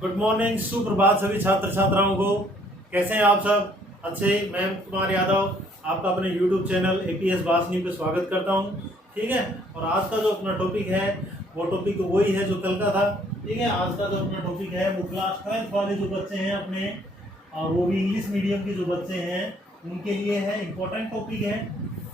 Good morning, सुप्रभात सभी छात्र छात्राओं को। कैसे हैं आप सब? अच्छे। मैं कुमार यादव आपका अपने YouTube चैनल APS वासनी पे स्वागत करता हूं। ठीक है। और आज का जो अपना टॉपिक है वो टॉपिक वही है जो कल का था। ठीक है। आज का जो अपना टॉपिक है वो क्लास 12th वाले जो बच्चे हैं अपने, और वो भी इंग्लिश मीडियम के जो बच्चे हैं उनके लिए है, इम्पोर्टेंट टॉपिक है।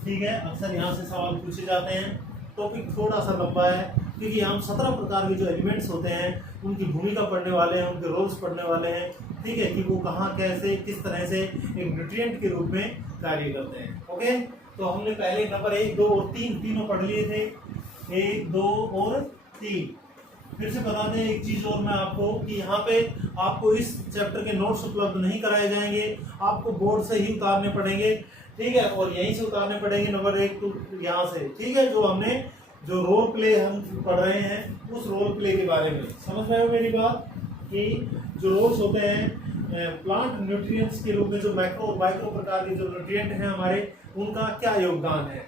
ठीक है। अक्सर यहाँ से सवाल पूछे जाते हैं। टॉपिक थोड़ा सा लंबा है क्योंकि हम 17 प्रकार के जो एलिमेंट्स होते हैं उनकी भूमिका पढ़ने वाले हैं, उनके रोल्स पढ़ने वाले हैं। ठीक है, कि वो कहाँ कैसे किस तरह से एक न्यूट्रिएंट के रूप में कार्य करते हैं। ओके, तो हमने पहले नंबर 1, 2 और 3 तीनों पढ़ लिए थे। 1, 2 और 3। फिर से बता दें एक चीज और मैं आपको कि यहाँ पे आपको इस चैप्टर के नोट्स उपलब्ध नहीं कराए जाएंगे, आपको बोर्ड से ही उतारने पड़ेंगे। ठीक है, और यहीं से उतारने पड़ेंगे नंबर 1 तो यहाँ से। ठीक है, जो हमने जो रोल प्ले हम पढ़ रहे हैं उस रोल प्ले के बारे में समझ रहे हो मेरी बात, कि जो रोल्स होते हैं प्लांट न्यूट्रिएंट्स के रूप में, जो मैक्रो और माइक्रो प्रकार के जो न्यूट्रिएंट हैं हमारे, उनका क्या योगदान है।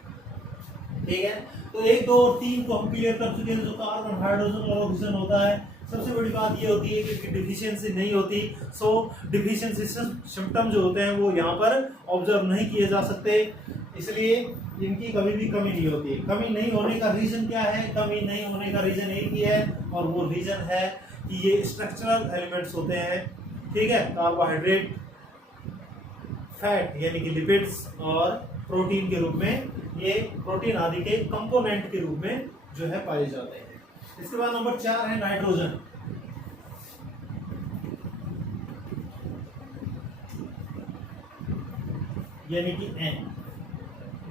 ठीक है, तो 1, 2 और 3 को हम क्लियर कर चुके हैं। जो कार्बन, हाइड्रोजन और ऑक्सीजन होता है, सबसे बड़ी बात ये होती है कि डिफिशियंसी नहीं होती। सो डिफिशियंसी सिम्टम जो होते हैं वो यहाँ पर ऑब्जर्व नहीं किए जा सकते, इसलिए इनकी कभी भी कमी नहीं होती। कमी नहीं होने का रीजन क्या है? कमी नहीं होने का रीजन एक ही है, और वो रीजन है कि ये स्ट्रक्चरल एलिमेंट्स होते हैं। ठीक है, कार्बोहाइड्रेट, फैट यानी कि लिपिड्स, और प्रोटीन के रूप में, ये प्रोटीन आदि के कंपोनेंट के रूप में जो है पाए जाते हैं। इसके बाद नंबर 4 है नाइट्रोजन। यानी कि N,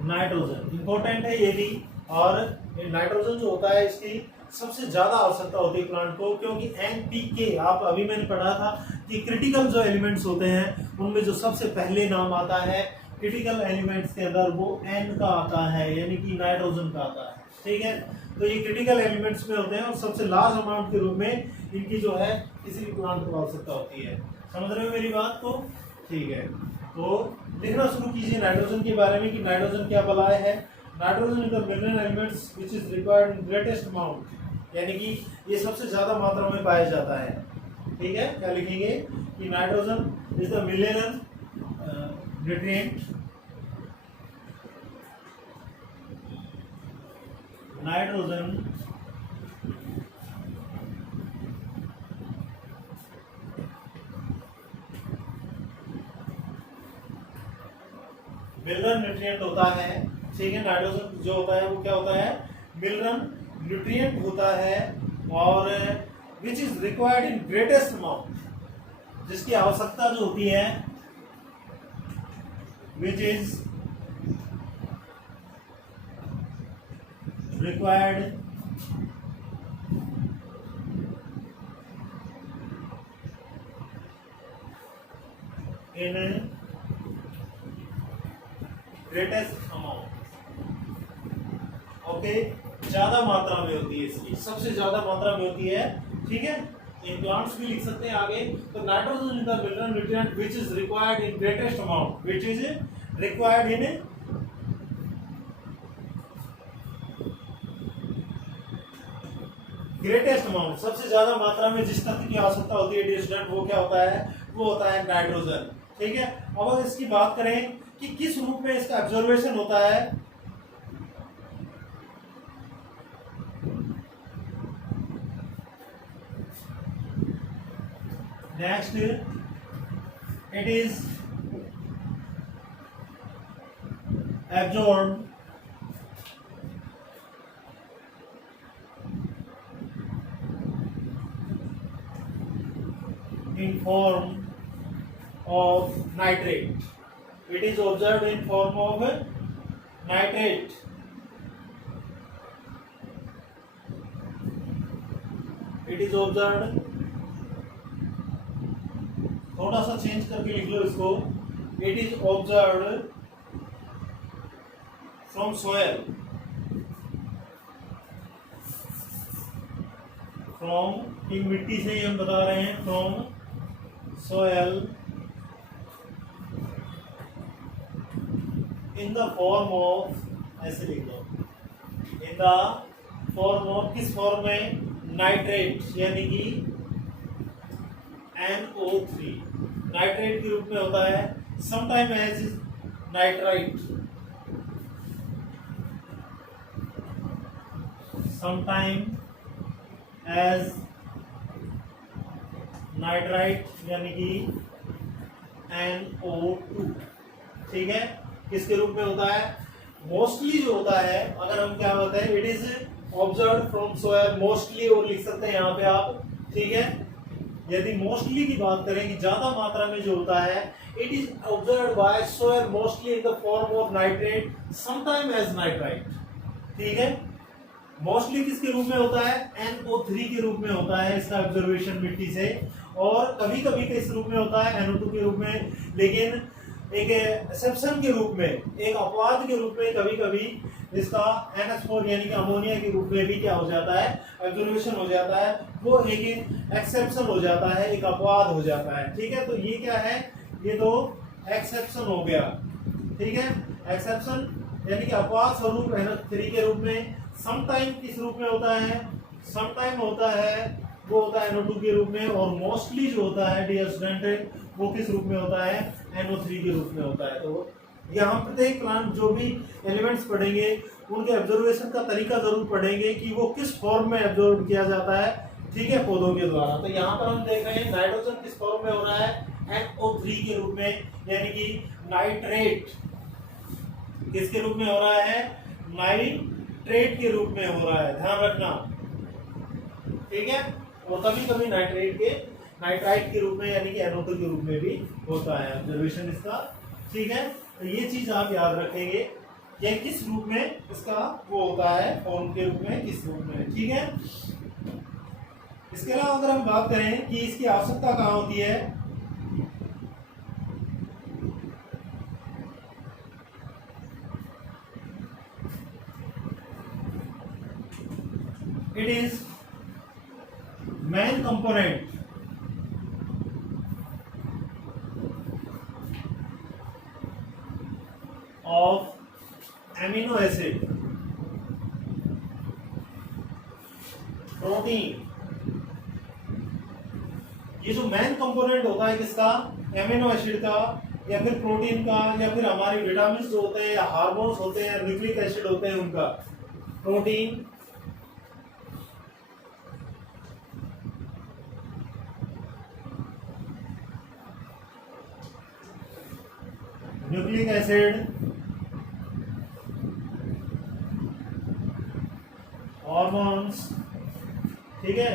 नाइट्रोजन इंपॉर्टेंट है ये भी। और नाइट्रोजन जो होता है इसकी सबसे ज्यादा आवश्यकता होती है प्लांट को, क्योंकि NPK, आप अभी मैंने पढ़ा था कि क्रिटिकल जो एलिमेंट्स होते हैं उनमें जो सबसे पहले नाम आता है क्रिटिकल एलिमेंट्स के अंदर, वो N का आता है, यानी कि नाइट्रोजन का आता है। ठीक है, तो ये क्रिटिकल एलिमेंट्स में होते हैं और सबसे लार्ज अमाउंट के रूप में इनकी जो है किसी भी प्लांट को आवश्यकता होती है। समझ रहे हो मेरी बात को? ठीक है, तो लिखना शुरू कीजिए नाइट्रोजन के बारे में कि नाइट्रोजन क्या बलाय है। Nitrogen is the mineral elements which is required in greatest amount, यानी कि ये सबसे ज्यादा मात्रा में पाया जाता है। ठीक है, क्या लिखेंगे कि nitrogen is the mineral nutrient, nitrogen mineral nutrient होता है। ठीक है, नाइट्रोजन जो होता है वो क्या होता है? मिनरल न्यूट्रिएंट होता है, और which is required in greatest amount, जिसकी आवश्यकता जो होती है, which is required in greatest amount. Okay, ज्यादा मात्रा में होती है, इसकी सबसे ज्यादा मात्रा में होती है। ठीक है, इन प्लांट्स भी लिख सकते हैं आगे। तो nitrogen is the mineral nutrient which is required in greatest amount, which is required in greatest amount. सबसे ज्यादा मात्रा में जिस तत्व की आवश्यकता होती है डिस्टर्जेंट, वो क्या होता है? वो होता है नाइट्रोजन। ठीक है, अब अगर इसकी बात करें कि किस रूप में इसका ऑब्जर्वेशन होता है, next it is absorb in form of nitrate. It is observed in form of nitrate. It is observed, थोड़ा सा चेंज करके लिख लो इसको। It is observed from soil, from एक मिट्टी से ही हम बता रहे हैं, from soil in the form of, ऐसे लिख दो, in the form of, किस फॉर्म में? नाइट्रेट, यानी कि NO3 नाइट्रेट के रूप में होता है, sometime as nitrite, sometime as nitrite यानी कि NO2, ठीक है। किसके रूप में होता है? मोस्टली जो होता है, अगर हम क्या होता है, it is observe from soil, mostly और लिख सकते हैं यहाँ पे आप, ठीक है। यदि मोस्टली की बात करें कि ज्यादा मात्रा में जो होता है, it is observe by soil mostly in the form of nitrate, sometime as nitrite, ठीक है। मोस्टली किसके रूप में होता है? NO3 के रूप में होता है इसका ऑब्जर्वेशन मिट्टी से, और कभी कभी किस रूप में होता है? NO2 के रूप में। लेकिन एक एक्सेप्शन के रूप में, एक अपवाद के रूप में कभी कभी इसका NH4 यानी कि अमोनिया के रूप में भी क्या हो जाता है? ऑब्जर्वेशन हो जाता है। वो एक एक्सेप्शन हो जाता है, एक अपवाद हो जाता है, ठीक है। तो ये क्या है? ये तो एक्सेप्शन हो गया, ठीक है। एक्सेप्शन यानी कि अपवाद स्वरूप NH3 के रूप में। समटाइम किस रूप में होता है? समटाइम होता है वो होता है NO2 के रूप में, और मोस्टली जो होता है डियर स्टूडेंट वो किस रूप में होता है? NO3 के रूप में होता है। तो यहाँ प्रत्येक प्लांट जो भी एलिमेंट्स पढ़ेंगे उनके ऑब्जर्वेशन का तरीका जरूर पढ़ेंगे कि वो किस फॉर्म में ऑब्जर्व किया जाता है, ठीक है, पौधों के द्वारा। तो यहाँ पर हम देख रहे हैं नाइट्रोजन किस फॉर्म में हो रहा है? NO3 के रूप में, यानी कि नाइट्रेट किसके रूप में हो रहा है? नाइट्रेट के रूप में हो रहा है, ध्यान रखना, ठीक है। और कभी कभी नाइट्राइट के रूप में यानी कि NO2 के रूप में भी होता है ऑब्जर्वेशन इसका, ठीक है। तो ये चीज आप याद रखेंगे कि किस रूप में इसका वो होता है, फॉर्म के रूप में, किस रूप में, ठीक है। इसके अलावा अगर हम बात करें कि इसकी आवश्यकता कहाँ होती है, it is main component of amino acid, protein. ये जो मेन कंपोनेंट होता है किसका? एमिनो एसिड का, या फिर प्रोटीन का, या फिर हमारे विटामिन जो होते हैं, या हार्मोन्स होते हैं, न्यूक्लिक एसिड होते हैं उनका। प्रोटीन, न्यूक्लिक एसिड, हॉर्मोन्स, ठीक है।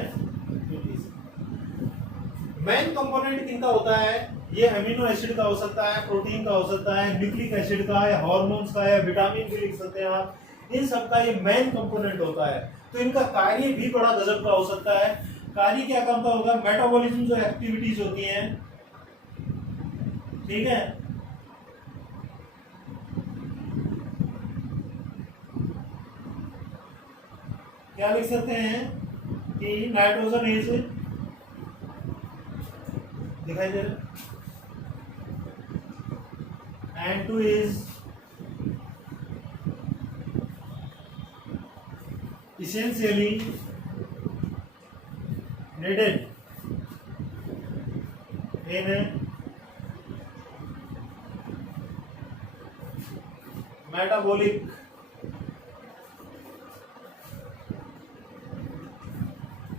मेन कंपोनेंट किनका होता है? ये अमीनो एसिड का हो सकता है, प्रोटीन का हो सकता है, न्यूक्लिक एसिड का, या हार्मोन्स का, या विटामिन भी लिख सकते हैं आप। इन सब का ये मेन कंपोनेंट होता है। तो इनका कार्य भी बड़ा गजब का हो सकता है। कार्य क्या काम का होगा? मेटाबॉलिज्म जो एक्टिविटीज होती हैं, ठीक है, क्या लिख सकते हैं कि नाइट्रोजन इज, दिखाई दे रहा, N2 is essentially needed in metabolic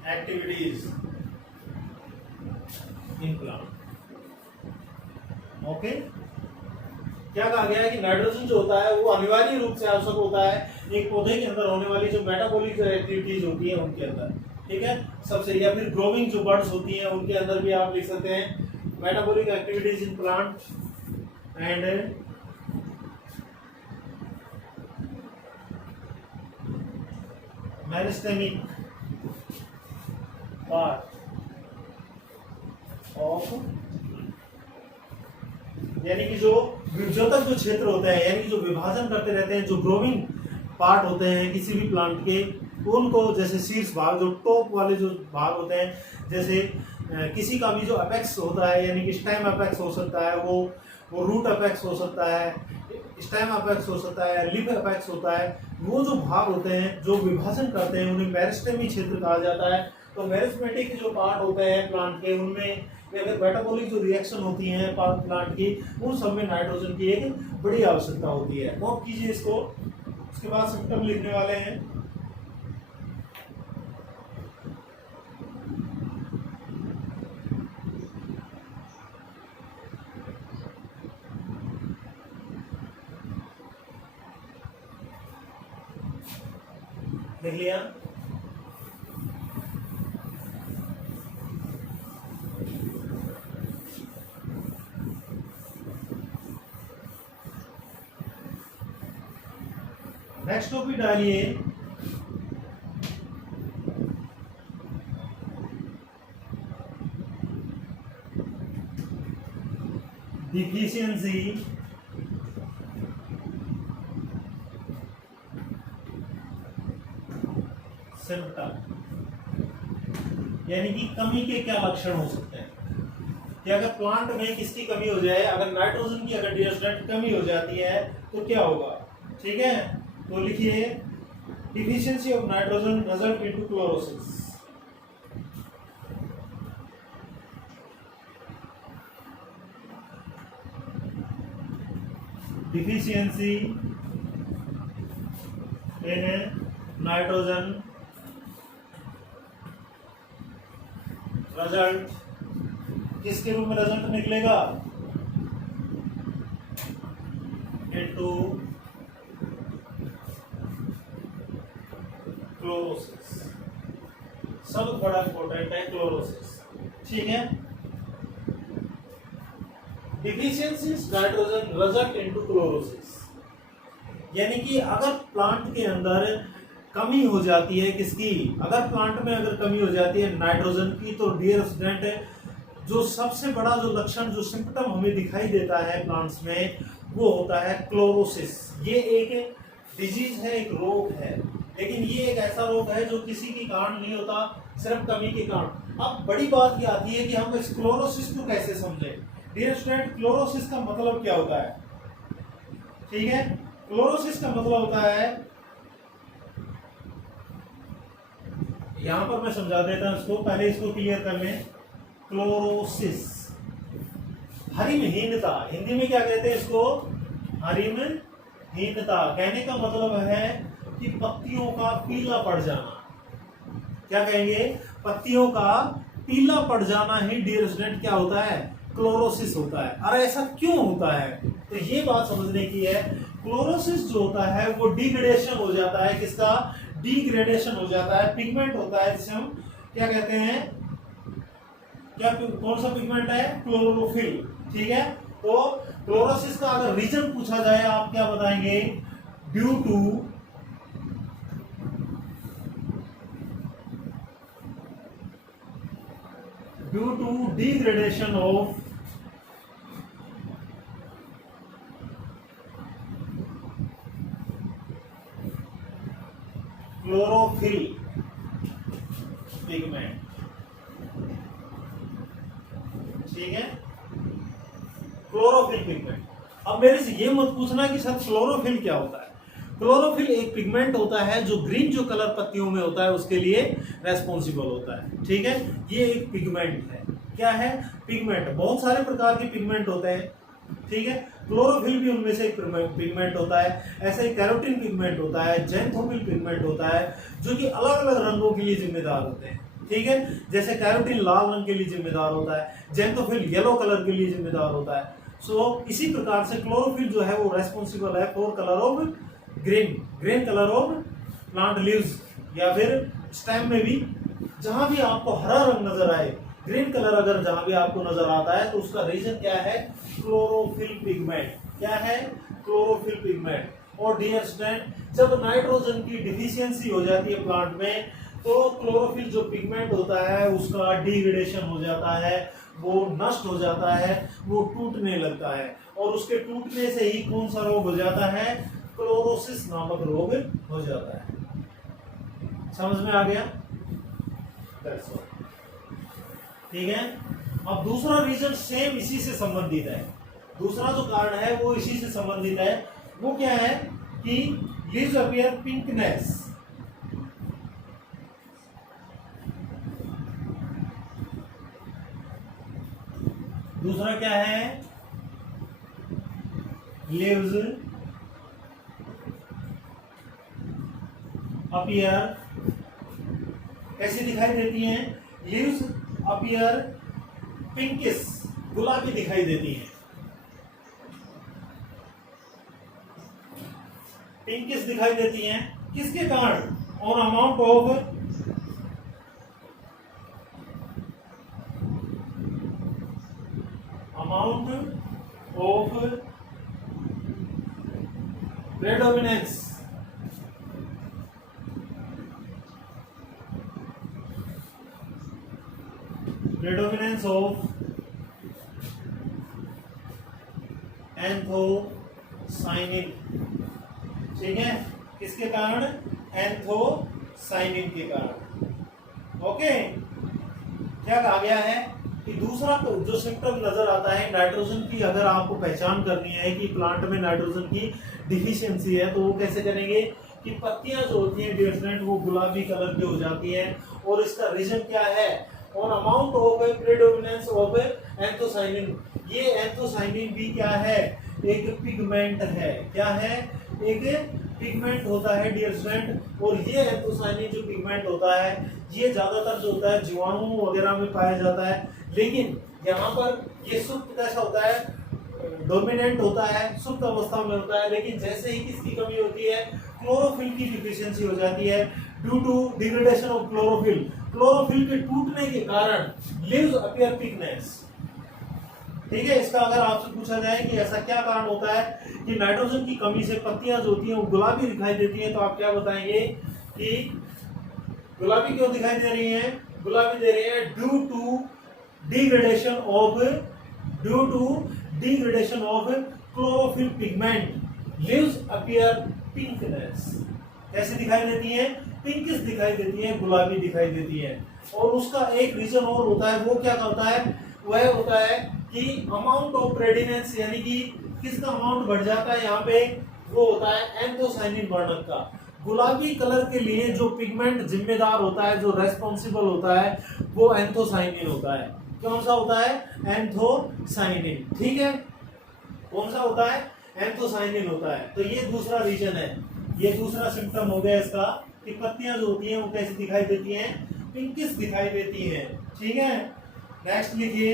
activities in plant. Okay, क्या कहा गया है कि नाइट्रोजन जो होता है वो अनिवार्य रूप से आवश्यक होता है एक पौधे के अंदर होने वाली जो मेटाबॉलिक एक्टिविटीज होती है उनके अंदर, ठीक है, सबसे, या फिर ग्रोविंग जो बर्ड्स होती हैं उनके अंदर भी आप लिख सकते हैं metabolic activities in plant and meristematic part of, यानी कि जो विभजक जो क्षेत्र होते हैं, यानी कि जो विभाजन करते रहते हैं, जो ग्रोविंग पार्ट होते हैं किसी भी प्लांट के, उनको जैसे शीर्ष भाग, जो टॉप वाले जो भाग होते हैं, जैसे किसी का भी जो अपेक्स होता है, यानी कि स्टेम अपेक्स हो सकता है, वो रूट अपेक्स हो सकता है, स्टेम अपेक्स हो सकता है, लीफ अपेक्स होता है, वो जो भाग होते हैं जो विभाजन करते हैं उन्हें मेरिस्टेमी क्षेत्र कहा जाता है। तो मेरिस्टेमिक जो पार्ट होते हैं प्लांट के, उनमें अगर मेटाबॉलिक जो रिएक्शन होती है प्लांट की, उन सब में नाइट्रोजन की एक बड़ी आवश्यकता होती है। नोट कीजिए इसको। उसके बाद सिम्टम लिखने वाले हैं। लिख लिया? नेक्स्ट टॉपिक डालिए डिफिशियंसी सिम्टम, यानी कि कमी के क्या लक्षण हो सकते हैं। कि अगर प्लांट में किसकी कमी हो जाए, अगर नाइट्रोजन की अगर डिस्ट्रेंट कमी हो जाती है तो क्या होगा। ठीक है, तो लिखिए deficiency of nitrogen result into chlorosis. Deficiency in nitrogen result किसके रूप में रिजल्ट निकलेगा, इनटू क्लोरोसिस। सब बड़ा इंपॉर्टेंट है क्लोरोसिस। ठीक है, deficiency nitrogen result into chlorosis, यानी कि अगर प्लांट के अंदर कमी हो जाती है किसकी, अगर प्लांट में अगर कमी हो जाती है नाइट्रोजन की, तो डियर स्टूडेंट जो सबसे बड़ा जो लक्षण जो सिम्पटम हमें दिखाई देता है प्लांट्स में, वो होता है क्लोरोसिस। ये एक डिजीज है, एक रोग है, लेकिन ये एक ऐसा रोग है जो किसी के कारण नहीं होता, सिर्फ कमी के कारण। अब बड़ी बात ये आती है कि हम इस क्लोरोसिस को कैसे समझें। डियर स्टूडेंट, क्लोरोसिस का मतलब क्या होता है। ठीक है, क्लोरोसिस का मतलब होता है, यहां पर मैं समझा देता हूं इसको, पहले इसको क्लियर कर लें। क्लोरोसिस हरिमहीनता, हिंदी में क्या कहते हैं इसको, हरिमहीनता। कहने का मतलब है कि पत्तियों का पीला पड़ जाना। क्या कहेंगे, पत्तियों का पीला पड़ जाना ही डियर स्टूडेंट क्या होता है, क्लोरोसिस होता है। और ऐसा क्यों होता है, तो ये बात समझने की है। क्लोरोसिस जो होता है वो डिग्रेडेशन हो जाता है, किसका, डिग्रेडेशन हो जाता है, पिगमेंट होता है जिसे हम क्या कहते हैं, क्या कौन सा पिगमेंट है, क्लोरोफिल। ठीक है, तो क्लोरोसिस का अगर रीजन पूछा जाए आप क्या बताएंगे, due to degradation of chlorophyll pigment. ठीक है, क्लोरोफिल पिगमेंट। अब मेरे से ये मत पूछना कि सर क्लोरोफिल क्या होता है। क्लोरोफिल एक पिगमेंट होता है जो ग्रीन जो कलर पत्तियों में होता है उसके लिए रेस्पॉन्सिबल होता है। ठीक है, ये एक पिगमेंट है। क्या है, पिगमेंट। बहुत सारे प्रकार के पिगमेंट होते हैं। ठीक है, क्लोरोफिल भी उनमें से एक पिगमेंट होता है। ऐसे ही कैरोटीन पिगमेंट होता है, ज़ैंथोफिल पिगमेंट होता है, जो कि अलग अलग रंगों के लिए जिम्मेदार होते हैं। ठीक है, जैसे कैरोटीन लाल रंग के लिए जिम्मेदार होता है, ज़ैंथोफिल येलो कलर के लिए जिम्मेदार होता है। सो इसी प्रकार से क्लोरोफिल जो है वो रेस्पॉन्सिबल है for colour of green colour of plant leaves, या फिर स्टेम में भी जहां भी आपको हरा रंग नजर आए, ग्रीन कलर अगर जहां भी आपको नजर आता है, तो उसका रीजन क्या है, क्लोरोफिल पिगमेंट। क्या है, क्लोरोफिल पिगमेंट। और डियर स्टूडेंट, जब नाइट्रोजन की डिफिशियंसी हो जाती है प्लांट में, तो क्लोरोफिल जो पिगमेंट होता है उसका डिग्रेडेशन हो जाता है, वो नष्ट हो जाता है, वो टूटने लगता है, और उसके टूटने से ही कौन सा रोग हो जाता है, क्लोरोसिस नामक रोग हो जाता है। समझ में आ गया? ठीक है, अब दूसरा रीजन सेम इसी से संबंधित है। दूसरा जो कारण है वो इसी से संबंधित है। वो क्या है कि लीव्स अपीयर पिंकनेस। दूसरा क्या है, लीव्स अपीयर, कैसी दिखाई देती हैं, लीव्स अपीयर पिंकिश, गुलाबी दिखाई देती हैं, पिंकिश दिखाई देती हैं, किसके कारण, on amount of predominance of anthocyanin, ठीक है, किसके कारण, एंथोसाइनिन के कारण। ओके, क्या कहा गया है कि दूसरा जो सिम्टम नजर आता है नाइट्रोजन की, अगर आपको पहचान करनी है कि प्लांट में नाइट्रोजन की डिफिशियंसी है, तो वो कैसे करेंगे कि पत्तियां जो होती हैं डियर स्टूडेंट वो गुलाबी कलर की हो जाती हैं, और इसका रीजन क्या है, on amount of predominance of anthocyanin. ये एंथोसाइनिन भी क्या है, एक पिगमेंट है, क्या है, एक पिगमेंट होता है डियर स्टूडेंट। और ये एंथोसाइनिन जो पिगमेंट होता है ये ज्यादातर जो होता है जीवाणुओं वगैरह में पाया जाता है, लेकिन यहाँ पर ये सुप्त कैसा होता है, डोमिनेंट होता है, सुप्त अवस्था में होता है, लेकिन जैसे ही किसकी कमी होती है, क्लोरोफिल की डिफिशियंसी हो जाती है, due to degradation of chlorophyll, chlorophyll के टूटने के कारण लीव्स अपीयर थिकनेस। ठीक है, इसका अगर आपसे पूछा जाए कि ऐसा क्या कारण होता है कि नाइट्रोजन की कमी से पत्तियां जो होती हैं वो गुलाबी दिखाई देती हैं, तो आप क्या बताएंगे कि गुलाबी क्यों दिखाई दे रही हैं, गुलाबी दे रही है due to degradation of chlorophyll pigment, leaves appear pinkness. कैसे दिखाई देती हैं, पिंकिश दिखाई देती है, गुलाबी दिखाई देती है। और उसका एक रीजन और होता है, वो क्या होता है, वह होता है कि अमाउंट ऑफ प्रेडिनेंस, यानी कि किसका अमाउंट बढ़ जाता है यहाँ पे, वो होता है एंथोसाइनिन वर्णक का। गुलाबी कलर के लिए जो पिगमेंट जिम्मेदार होता है, जो रेस्पॉन्सिबल होता है, वो एंथोसाइनिन होता है। कौन सा होता है, एंथोसाइनिन। ठीक है, कौन सा होता है, एंथोसाइनिन होता है। तो ये दूसरा रीजन है, ये दूसरा सिम्टम हो गया इसका कि पत्तियां जो होती हैं वो कैसी दिखाई देती हैं, पिंकिश दिखाई देती हैं। ठीक है, नेक्स्ट लिखिए,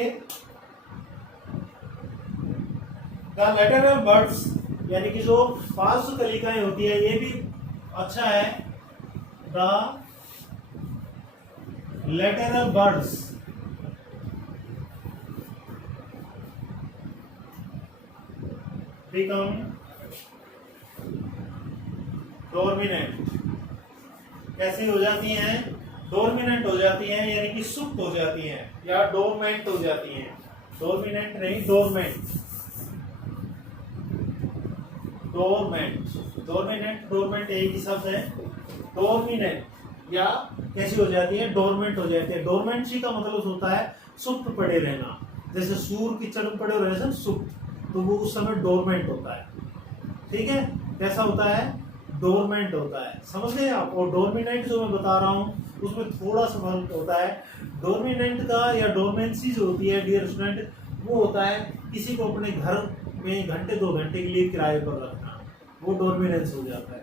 द लैटरल बर्ड्स, यानी कि जो पार्श्व कलिकाएं होती है, ये भी अच्छा है, द लैटरल बर्ड्स बिकम डोर्मिनेंट। कैसी हो जाती हैं, डोर्मिनेंट हो जाती हैं, यानी कि सुप्त हो जाती हैं, या डोरमेंट हो जाती हैं। डोर्मिनेंट नहीं, डोरमेंट, डोरमेंट एक ही शब्द है। डोर्मिनेंट या कैसी हो जाती है, डोरमेंट हो जाती है। डोरमेंसी का मतलब होता है सुप्त पड़े रहना, जैसे सूर कीचड़ में पड़े रहे सुप्त, तो वो उस समय डोरमेंट होता है। ठीक है, कैसा होता है, डोरमेंट होता है, समझ गए आप। और डोरमिनेंट जो मैं बता रहा हूँ उसमें थोड़ा सा फर्क होता है। डोरमिनेंट का या डोरमेंसी जो होती है डियर स्टूडेंट, वो होता है किसी को अपने घर में घंटे 2 घंटे के लिए किराए पर रखना, वो डोरमिनेंस हो जाता है।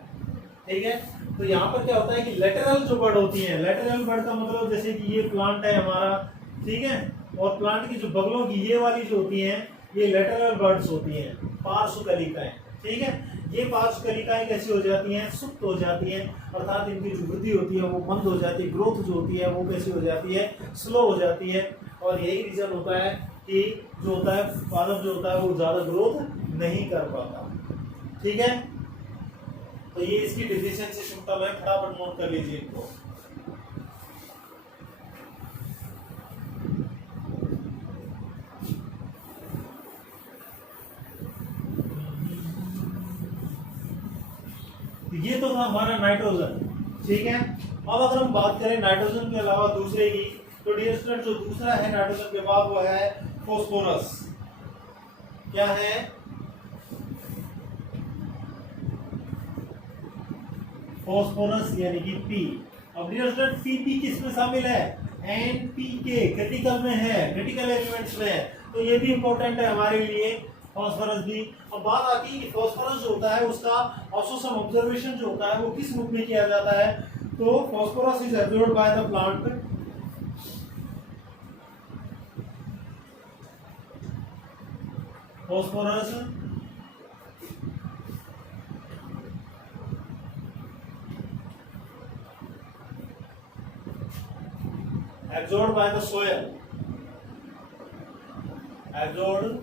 ठीक है, तो यहाँ पर क्या होता है कि लेटरल जो बर्ड होती है, लेटरल बर्ड का मतलब जैसे कि ये प्लांट है हमारा, ठीक है, और प्लांट की जो बगलों की ये वाली जो होती हैं, ये लेटरल बर्ड्स होती हैं, पार्श्व कलिकाएं। ठीक है, ये पार्श्व कलिकाएं कैसी हो जाती हैं, सुप्त हो जाती हैं, अर्थात इनकी जो वृद्धि होती है वो बंद हो जाती है, ग्रोथ जो होती है वो कैसी हो जाती है, स्लो हो जाती है। और यही रीजन होता है कि जो होता है पादप जो होता है वो ज्यादा ग्रोथ नहीं कर पाता। ठीक है, तो ये इसकी डिफिशियंसी सिम्टम है, फटाफट नोट कर लीजिए इनको। ये तो था हमारा नाइट्रोजन। ठीक है, अब अगर हम बात करें नाइट्रोजन के अलावा दूसरे की, तो डियर स्टूडेंट जो दूसरा है नाइट्रोजन के बाद वो है फॉस्फोरस। क्या है, फॉस्फोरस यानी कि पी। अब डियर स्टूडेंट पी किस में शामिल है, NPK क्रिटिकल में है, क्रिटिकल एलिमेंट्स में है, तो ये भी इंपॉर्टेंट है हमारे लिए, फॉस्फोरस भी। अब बात आती है कि फॉस्फोरस जो होता है उसका ऑब्जर्वेशन ऑब्जर्वेशन जो होता है वो किस रूप में किया जाता है, तो phosphorus is absorbed by the plant phosphorus absorbed by the soil, absorbed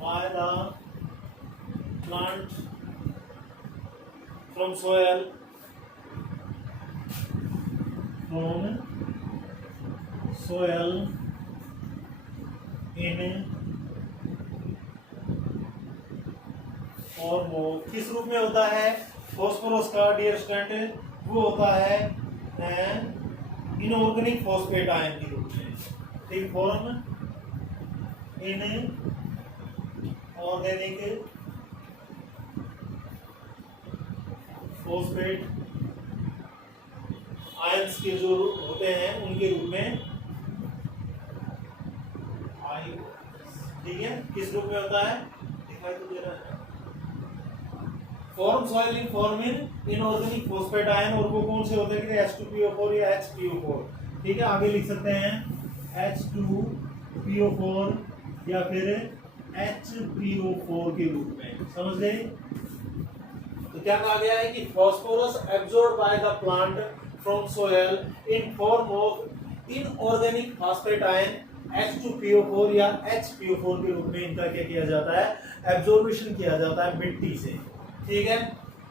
by the plant from soil, in form of, किस रूप में होता है फॉस्फोरस का डियर स्टूडेंट, वो होता है इनऑर्गेनिक फॉस्फेट आयन के रूप में, ठीक, form in organic phosphate ions के जो होते हैं उनके रूप में, ठीक है, किस रूप में होता है दिखाई तो दे रहा है, form soil in form in inorganic phosphate ion, और वो कौन से होते हैं H2PO4 या HPO4, ठीक है, आगे लिख सकते हैं H2PO4 या फिर HPO4 के रूप में, समझ गए। तो क्या कहा गया है कि phosphorus absorbed by the plant from soil in form of inorganic phosphate ion H2PO4 या HPO4 के रूप में इनका क्या किया जाता है, एब्जॉर्बेशन किया जाता है मिट्टी से, ठीक है।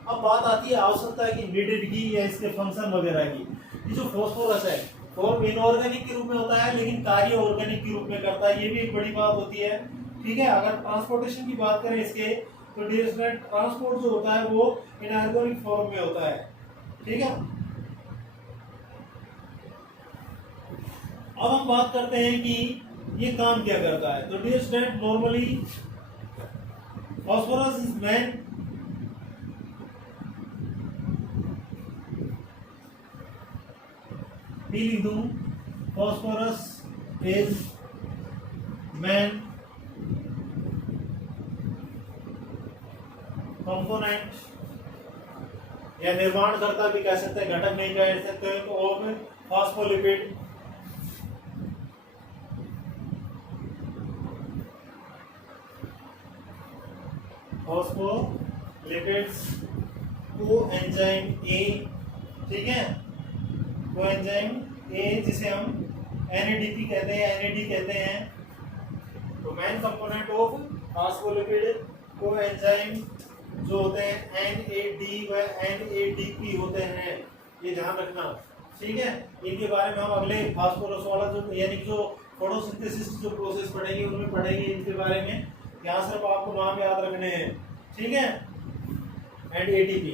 अब बात आती है आवश्यकता की, नीडेड की या इसके फंक्शन वगैरह की। ये जो फॉस्फोरस है फॉर्म इनऑर्गेनिक के रूप में होता है लेकिन कार्य ऑर्गेनिक के रूप में करता है, ये भी एक बड़ी बात होती है, ठीक है। अगर ट्रांसपोर्टेशन की बात करें इसके, तो डियर स्टूडेंट ट्रांसपोर्ट जो होता है वो इनऑर्गेनिक फॉर्म में होता है, ठीक है। अब हम बात करते हैं कि ये काम क्या करता है, तो dear student normally phosphorus is main लिख दूं, फॉस्फोरस इज मेन कंपोनेंट या निर्माण करता भी कह सकते हैं, घटक नहीं कह सकते, of phospholipid phospholipids coenzyme A, ठीक है, कोएंजाइम ए जिसे हम NADP कहते हैं, NAD कहते हैं, तो main component of phospholipid coenzyme जो होते हैं NAD व NADP होते हैं, ये ध्यान रखना, ठीक है। इनके बारे में हम अगले फास्फोरस वाला जो यानी कि जो फोटोसिंथेसिस जो प्रोसेस पढ़ेंगे उनमें पढ़ेंगे इनके बारे में, यहाँ सिर्फ आपको नाम याद रखने हैं, ठीक है। एंड ATP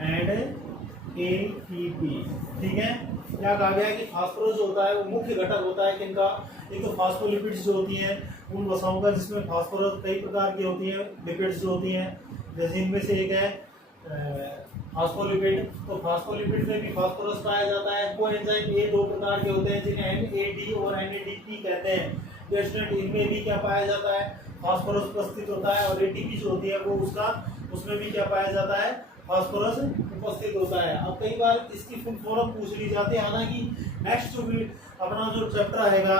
एंड ATP, ठीक है। क्या कहा गया है कि फास्फोरस जो होता है वो मुख्य घटक होता है किनका, एक तो फास्फोलिपिड्स जो होती हैं उन वसाओं का जिसमें फास्फोरस कई प्रकार की होती हैं, लिपिड्स जो होती हैं, जैसे इनमें से एक है फास्फोलिपिड, तो फास्फोलिपिड में भी फास्फोरस पाया जाता है। कोएंजाइम ए दो प्रकार के होते हैं जिन्हें NAD और NADP कहते हैं, तो स्टूडेंट इनमें भी क्या पाया जाता है, फास्फोरस उपस्थित होता है, और ATP जो होती है वो उसमें भी क्या पाया जाता है, फास्फोरस उपस्थित होता है। अब कई बार इसकी फुल फॉर्म पूछ ली जाती है, हालांकि नेक्स्ट जो भी अपना जो चैप्टर आएगा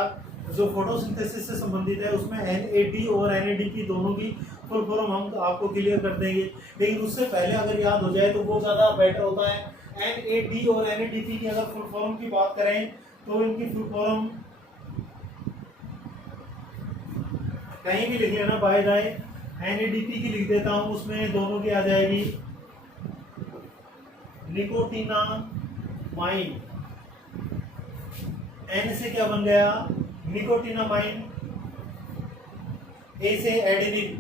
जो फोटोसिंथेसिस से संबंधित है उसमें NAD और NADP दोनों की फुल फॉर्म हम आपको क्लियर कर देंगे, लेकिन उससे पहले अगर याद हो जाए तो वो ज़्यादा बेटर होता है। NAD और NADP की अगर फुल फॉर्म की बात करें तो इनकी फुल फॉर्म कहीं भी लिख लेना बाय जाए, NADP की लिख देता हूँ, उसमें दोनों की आ जाएगी निकोटिनामाइन, N से क्या बन गया निकोटिनामाइन, A से एडेनिन,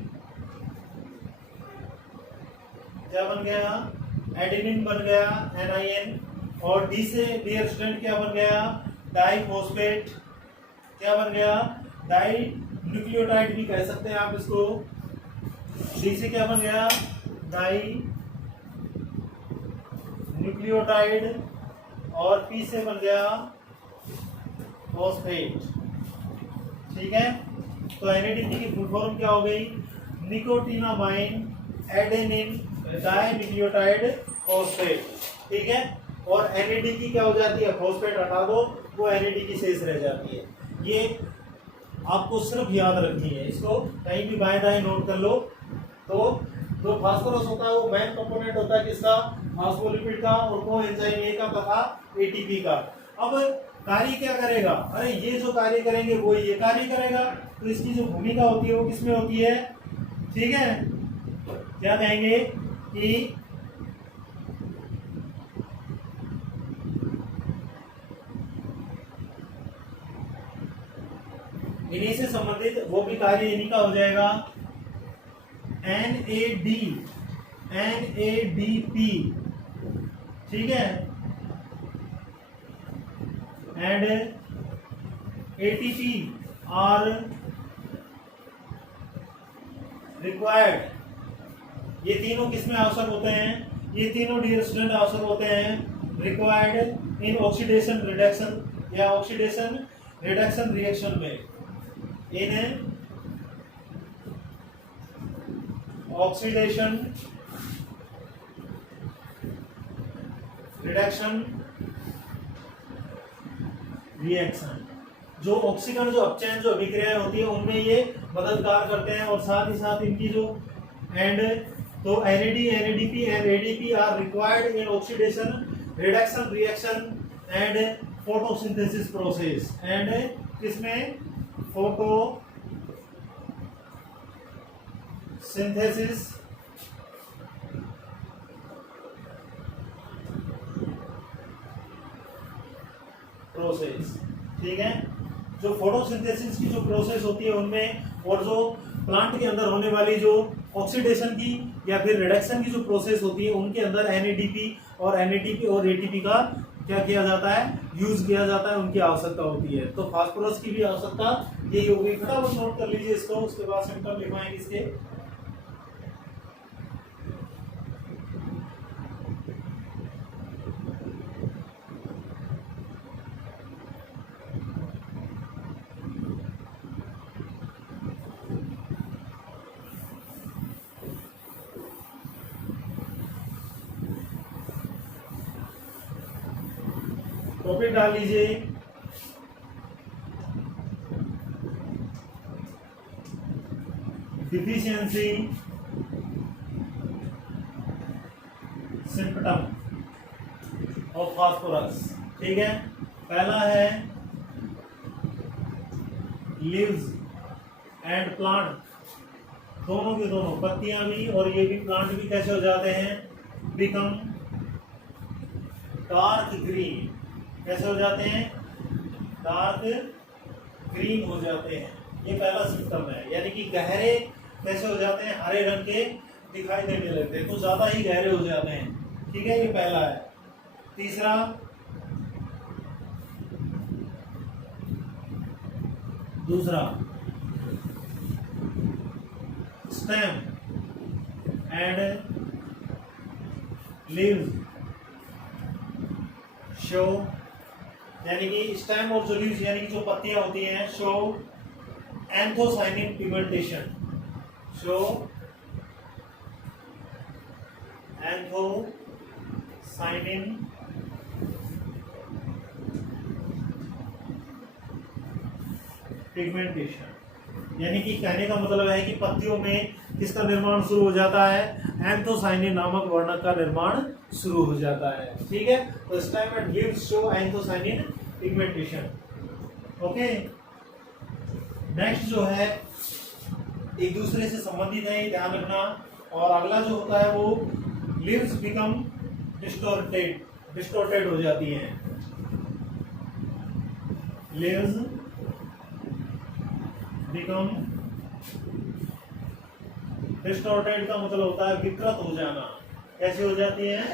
क्या बन गया एडेनिन बन गया NIN, और D से डियर स्टूडेंट क्या बन गया डाइफॉस्फेट, क्या बन गया डाई न्यूक्लियोटाइड भी कह सकते हैं आप इसको, D से क्या बन गया डाई न्यूक्लियोटाइड और P से बन गया फॉस्फेट। ठीक है, तो NADP की फुल फॉर्म क्या हो गई? निकोटिनामाइन एडेनिन डाइन्यूक्लियोटाइड फॉस्फेट। ठीक है, और NAD की क्या हो जाती है? फॉस्फेट हटा दो, वो NAD की शेष रह जाती है। ये आपको सिर्फ याद रखनी है, इसको कहीं भी बाएं दाएं नोट कर लो। तो जो फास्फोरस होता है वो मेन कंपोनेंट होता है किसका? फास्फोलिपिड का और कोएंजाइम ए का तथा ATP का। अब कार्य क्या करेगा? अरे ये जो कार्य करेंगे वो ये कार्य करेगा, तो इसकी जो भूमिका होती है वो किसमें होती है? ठीक है, क्या कहेंगे कि इन्हीं से संबंधित वो भी कार्य इन्हीं का हो जाएगा। NADP, ठीक है, एंड ATP आर रिक्वायर्ड। ये तीनों किसमें आवश्यक होते हैं? ये तीनों डियर स्टूडेंट आवश्यक होते हैं रिक्वायर्ड इन ऑक्सीडेशन रिडक्शन या ऑक्सीडेशन रिडक्शन रिएक्शन में। इन ऑक्सीडेशन रिडक्शन रिएक्शन, जो ऑक्सीकरण जो अपचयन जो अभिक्रियाएं होती है उनमें ये मददगार करते हैं। और साथ ही साथ इनकी जो तो NAD, NADP and ADP are required in oxidation reduction reaction and photosynthesis process। and किसमें? photosynthesis process. ठीक है, जो फोटोसिंथेसिस की जो प्रोसेस होती है उनमें, और जो प्लांट के अंदर होने वाली जो ऑक्सीडेशन की या फिर रिडक्शन की जो प्रोसेस होती है उनके अंदर NADP और NADP और ATP का क्या किया जाता है? यूज किया जाता है, उनकी आवश्यकता होती है। तो फास्फोरस की भी आवश्यकता यही होगी। फटाफट नोट कर लीजिए इसको, उसके बाद सिम्टम लिखवाएंगे इसके। टॉपिक डाल लीजिए। Deficiency symptom of phosphorus. ठीक है, पहला है लीव्स एंड प्लांट, दोनों के दोनों, पत्तियां भी और ये भी प्लांट भी कैसे हो जाते हैं? Become dark green. कैसे हो जाते हैं? डार्क ग्रीन हो जाते हैं। ये पहला सिम्टम है, यानी कि गहरे कैसे हो जाते हैं? हरे रंग के दिखाई देने लगते हैं, तो ज्यादा ही गहरे हो जाते हैं। ठीक है, ये पहला है। तीसरा, दूसरा, स्टेम एंड लीव्स शो, यानी कि स्टेम और जो लीव्स यानी कि जो पत्तियां होती हैं, show anthocyanin pigmentation, show anthocyanin pigmentation, यानी कि कहने का मतलब है कि पत्तियों में किसका निर्माण शुरू हो जाता है? एंथोसाइनिन नामक वर्णक का निर्माण शुरू हो जाता है। ठीक है, तो stem and leaves show anthocyanin pigmentation. Okay, next जो है एक दूसरे से संबंधित है, ध्यान रखना। और अगला जो होता है वो लीव्स बिकम डिस्टोर्टेड हो जाती हैं। लीव्स बिकम डिस्टोर्टेड का मतलब होता है विकृत हो जाना। कैसे हो जाती हैं?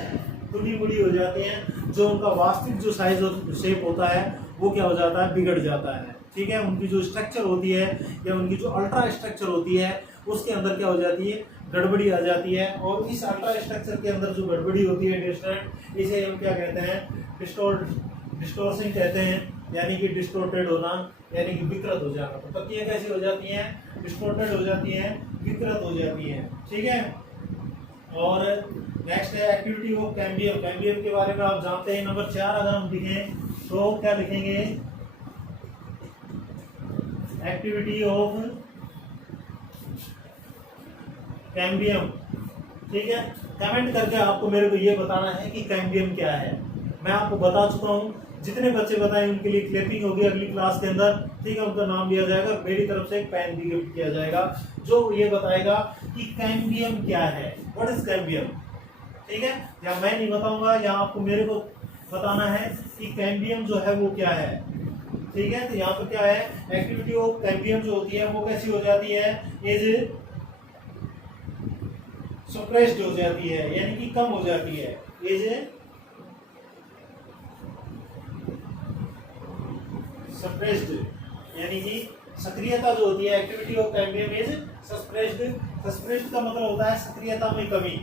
टुटी मुड़ी हो जाती हैं। जो उनका वास्तविक जो साइज और शेप होता है वो क्या हो जाता है? बिगड़ जाता है। ठीक है, उनकी जो स्ट्रक्चर होती है या उनकी जो अल्ट्रा स्ट्रक्चर होती है उसके अंदर क्या हो जाती है? गड़बड़ी आ जाती है। और इस अल्ट्रा स्ट्रक्चर के अंदर जो गड़बड़ी होती है डिस्टेंट, इसे हम क्या कहते हैं? डिस्टोर्सिंग कहते हैं, यानी कि डिस्टोर्टेड होना, यानी कि विकृत हो जाना। तो पत्तियां कैसी हो जाती हैं? डिस्टोर्टेड हो जाती हैं, विकृत हो जाती हैं। ठीक है। और नेक्स्ट है एक्टिविटी ऑफ कैम्बियम। कैम्बियम के बारे में आप जानते हैं। नंबर 4 अगर हम लिखें तो क्या लिखेंगे? Activity of cambium. ठीक है। कमेंट करके आपको मेरे को ये बताना है कि कैम्बियम क्या है। मैं आपको बता चुका हूँ, जितने बच्चे बताएं उनके लिए क्लिपिंग होगी अगली क्लास के अंदर। ठीक है, उनका नाम लिया जाएगा, मेरी तरफ से एक पेन भी गिफ्ट किया जाएगा जो ये बताएगा कि कैम्बियम क्या है, व्हाट इज कैम्बियम। ठीक है, या मैं नहीं बताऊंगा, या आपको मेरे को बताना है कि कैम्बियम जो है वो क्या है। ठीक है, तो यहाँ पर क्या है, एक्टिविटी ऑफ कैम्बियम जो होती है वो कैसी हो जाती है? इज सप्रेस्ड हो जाती है, यानी कि कम हो जाती है। इज सप्रेस्ड, यानी कि सक्रियता जो होती है, activity of cambium is suppressed. Suppressed का मतलब होता है सक्रियता में कमी।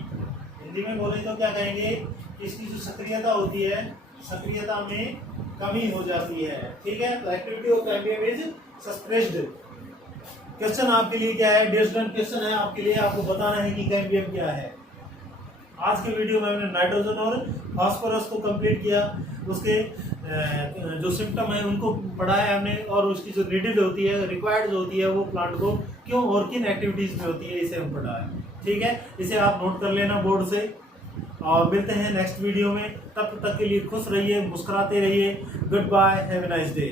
हिंदी में बोले तो क्या कहेंगे? इसकी जो सक्रियता होती है, सक्रियता में कमी हो जाती है। ठीक है, तो activity of cambium is suppressed. Question आपके लिए क्या है? डियर स्टूडेंट, क्वेश्चन है आपके लिए, आपको बताना है कि कैम्बियम क्या है। आज के वीडियो में हमने नाइट्रोजन और फास्फोरस को कंप्लीट किया, उसके जो सिम्टम है उनको पढ़ा है हमने, और उसकी जो नीडेड होती है, रिक्वायर्ड जो होती है वो प्लांट को क्यों और किन एक्टिविटीज में होती है, इसे हम पढ़ा है। ठीक है, इसे आप नोट कर लेना बोर्ड से, और मिलते हैं नेक्स्ट वीडियो में। तब तक के लिए खुश रहिए, मुस्कुराते रहिए। Goodbye, have a nice day.